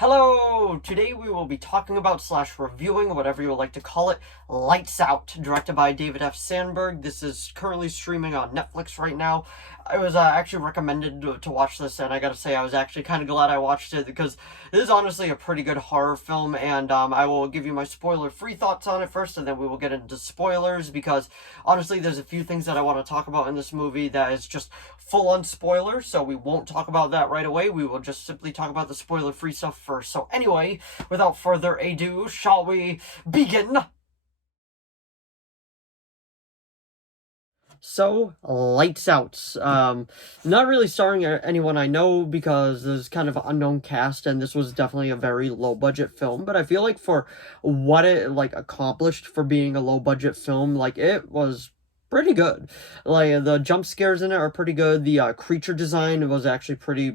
Hello! Today we will be talking about slash reviewing, whatever you would like to call it, Lights Out, directed by David F. Sandberg. This is currently streaming on Netflix right now. I was actually recommended to watch this, and I gotta say I was actually kind of glad I watched it because this is honestly a pretty good horror film, and I will give you my spoiler-free thoughts on it first, and then we will get into spoilers because honestly there's a few things that I want to talk about in this movie that is just full-on spoilers, so we won't talk about that right away. We will just simply talk about the spoiler-free stuff first. So anyway, without further ado, shall we begin? So, Lights Out. Not really starring anyone I know because there's kind of an unknown cast, and this was definitely a very low-budget film, but I feel like for what it, accomplished for being a low-budget film, it was pretty good. Like, the jump scares in it are pretty good. The, creature design was actually pretty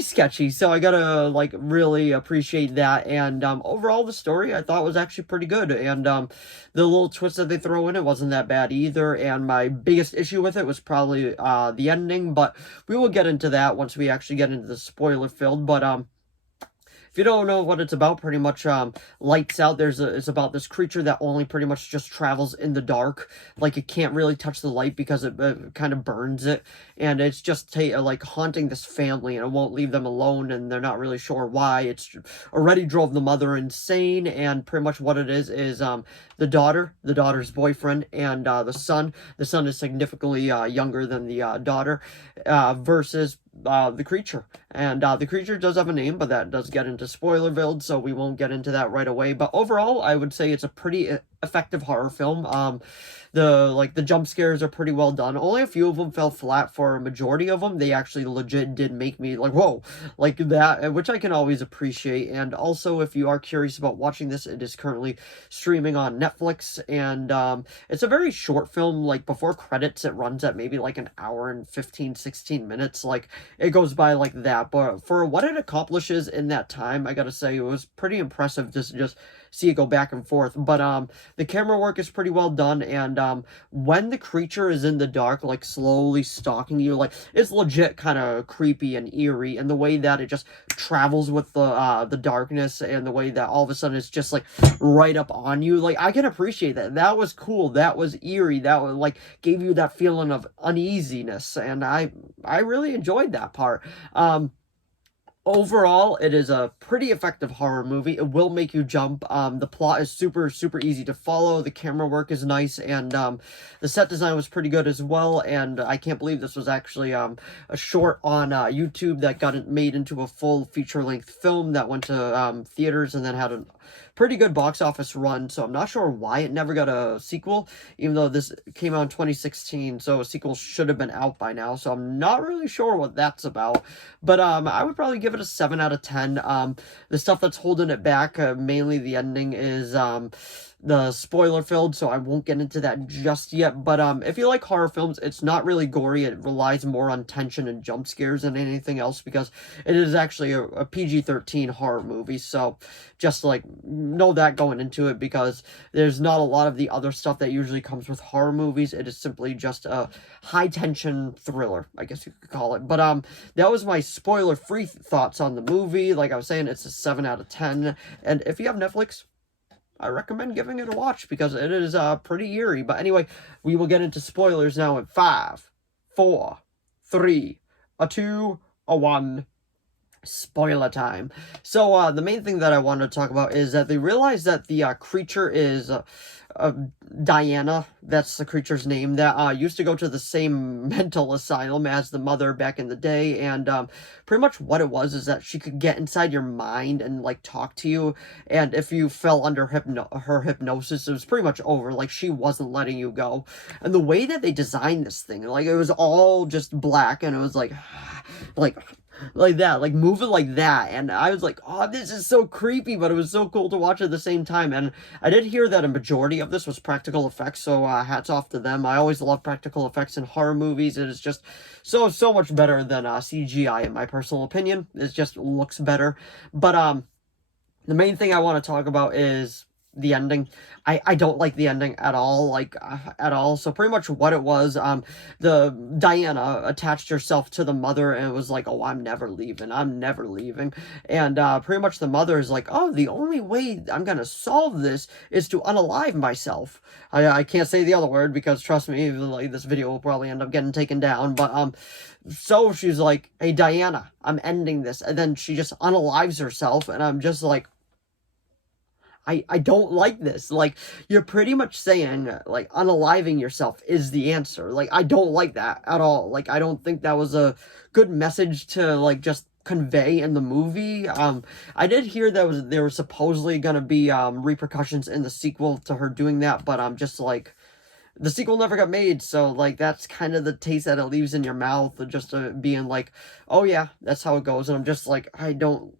sketchy, so I gotta really appreciate that. And overall the story I thought was actually pretty good, and the little twist that they throw in it wasn't that bad either. And my biggest issue with it was probably the ending, but we will get into that once we actually get into the spoiler filled. But if you don't know what it's about, pretty much, Lights Out, it's about this creature that only pretty much just travels in the dark. Like, it can't really touch the light because it kind of burns it. And it's just, haunting this family, and it won't leave them alone, and they're not really sure why. It's already drove the mother insane, and pretty much what it is, the daughter's boyfriend, and the son. The son is significantly younger than the daughter, versus the creature. And the creature does have a name, but that does get into spoilerville, so we won't get into that right away. But overall, I would say it's a pretty effective horror film. The jump scares are pretty well done. Only a few of them fell flat. For a majority of them, they actually legit did make me like, whoa, like that, which I can always appreciate. And also, if you are curious about watching this, it is currently streaming on Netflix, and it's a very short film. Like, before credits, it runs at maybe like an hour and 15-16 minutes. Like, it goes by like that, but for what it accomplishes in that time, I gotta say it was pretty impressive to just see it go back and forth. But the camera work is pretty well done, and when the creature is in the dark, like slowly stalking you, like, it's legit kind of creepy and eerie, and the way that it just travels with the darkness, and the way that all of a sudden it's just like right up on you, like, I can appreciate that. That was cool. That was eerie. That was like gave you that feeling of uneasiness, and I really enjoyed that part. Overall, it is a pretty effective horror movie. It will make you jump. The plot is super, super easy to follow. The camera work is nice, and the set design was pretty good as well. And I can't believe this was actually a short on YouTube that got made into a full feature-length film that went to theaters and then had a pretty good box office run. So I'm not sure why it never got a sequel, even though this came out in 2016, so a sequel should have been out by now. So I'm not really sure what that's about. But I would probably give it a 7 out of 10. The stuff that's holding it back, mainly the ending, is the spoiler filled, so I won't get into that just yet. But if you like horror films, it's not really gory. It relies more on tension and jump scares than anything else because it is actually a PG-13 horror movie. So just like know that going into it, because there's not a lot of the other stuff that usually comes with horror movies. It is simply just a high tension thriller, I guess you could call it. But that was my spoiler-free thoughts on the movie. Like I was saying, it's a 7 out of 10. And if you have Netflix, I recommend giving it a watch because it is pretty eerie. But anyway, we will get into spoilers now in 5, 4, 3, a 2, a 1. Spoiler time. So the main thing that I wanted to talk about is that they realized that the creature is Diana. That's the creature's name, that used to go to the same mental asylum as the mother back in the day. And pretty much what it was is that she could get inside your mind and like talk to you, and if you fell under her hypnosis, it was pretty much over. Like, she wasn't letting you go. And the way that they designed this thing, like, it was all just black, and it was like like that, like moving like that, and I was like, oh, this is so creepy, but it was so cool to watch at the same time. And I did hear that a majority of this was practical effects, so hats off to them. I always love practical effects in horror movies. It is just so much better than CGI, in my personal opinion. It just looks better. But the main thing I want to talk about is the ending. I don't like the ending at all, like, at all. So pretty much what it was, the Diana attached herself to the mother and was like, oh, I'm never leaving, I'm never leaving. And pretty much the mother is like, oh, the only way I'm gonna solve this is to unalive myself. I can't say the other word because, trust me, like, this video will probably end up getting taken down, but so she's like, hey, Diana, I'm ending this, and then she just unalives herself, and I'm just like, I don't like this. Like, you're pretty much saying, like, unaliving yourself is the answer. Like, I don't like that at all. Like, I don't think that was a good message to, like, just convey in the movie. I did hear that there was supposedly gonna be, repercussions in the sequel to her doing that, but I'm just like, the sequel never got made, so, like, that's kind of the taste that it leaves in your mouth, just being like, oh yeah, that's how it goes, and I'm just like, I don't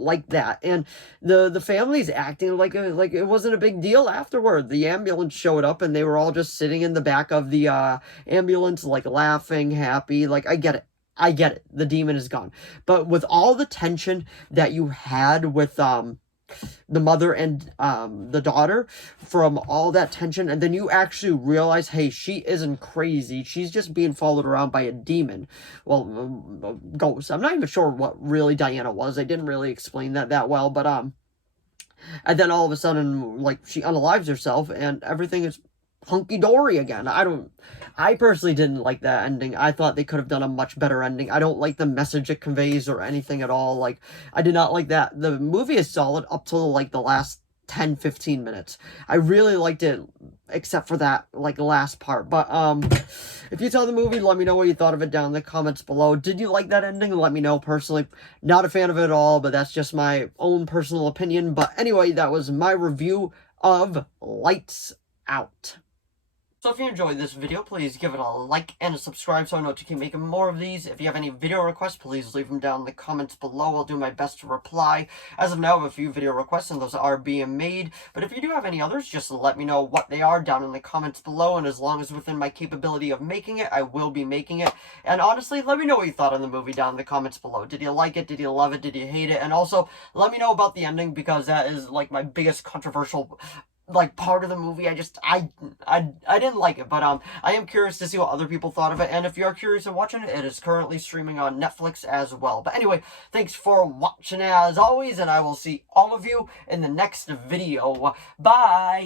like that. And the family's acting like it wasn't a big deal afterward. The ambulance showed up and they were all just sitting in the back of the ambulance, like, laughing, happy. Like, I get it. I get it. The demon is gone. But with all the tension that you had with the mother and the daughter, from all that tension, and then you actually realize, hey, she isn't crazy, she's just being followed around by a demon, well, ghost. I'm not even sure what really Diana was. They didn't really explain that well, but and then all of a sudden, like, she unalives herself and everything is hunky-dory again. I personally didn't like that ending. I thought they could have done a much better ending. I don't like the message it conveys or anything at all. Like, I did not like that. The movie is solid up till, like, the last 10-15 minutes. I really liked it, except for that, like, last part. But if you saw the movie, let me know what you thought of it down in the comments below. Did you like that ending? Let me know. Personally, not a fan of it at all, but that's just my own personal opinion. But anyway, that was my review of Lights Out. So if you enjoyed this video, please give it a like and a subscribe so I know to keep making more of these. If you have any video requests, please leave them down in the comments below. I'll do my best to reply. As of now, I have a few video requests and those are being made. But if you do have any others, just let me know what they are down in the comments below. And as long as within my capability of making it, I will be making it. And honestly, let me know what you thought of the movie down in the comments below. Did you like it? Did you love it? Did you hate it? And also, let me know about the ending, because that is, like, my biggest controversial, like, part of the movie. I didn't like it, but I am curious to see what other people thought of it, and if you're curious and watching it, it is currently streaming on Netflix as well. But anyway, thanks for watching as always, and I will see all of you in the next video. Bye!